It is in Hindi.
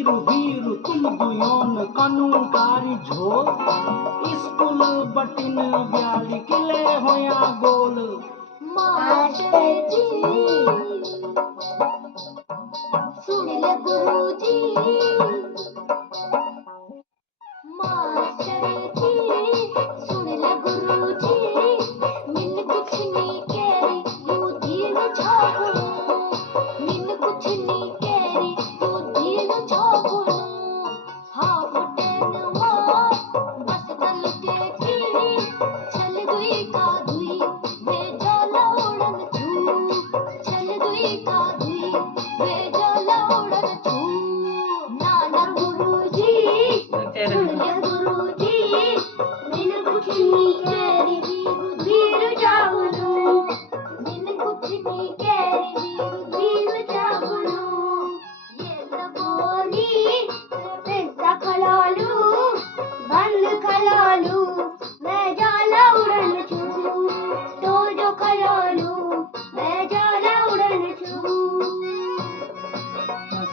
वीरु वीरु तुम दुयोन कानूनकारी झोल स्कूल बटिन ब्याली किले होया गोल मास्टर जी सुन ले गुरुजी मास्टर जी सुन ले गुरुजी मिन कुछ नहीं केरी यू धीर छाबुनु मिन कुछ नहीं केरी यू धीर छाबुनु हाफ टेन वा बस तल के कीनी चल दुई का दुई वे जाला उड़न छू चल दुई का दुई वे जाला उड़न छू नाना गुरुजी सुन ले गुरुजी मिन कुछ नहीं केरी वीर जावनु मिन कुछ नहीं केरी वीर जावनु ये सबोली पैसा खलालू बंद खलालू मैं जाला उड़न छू तो जो खलालू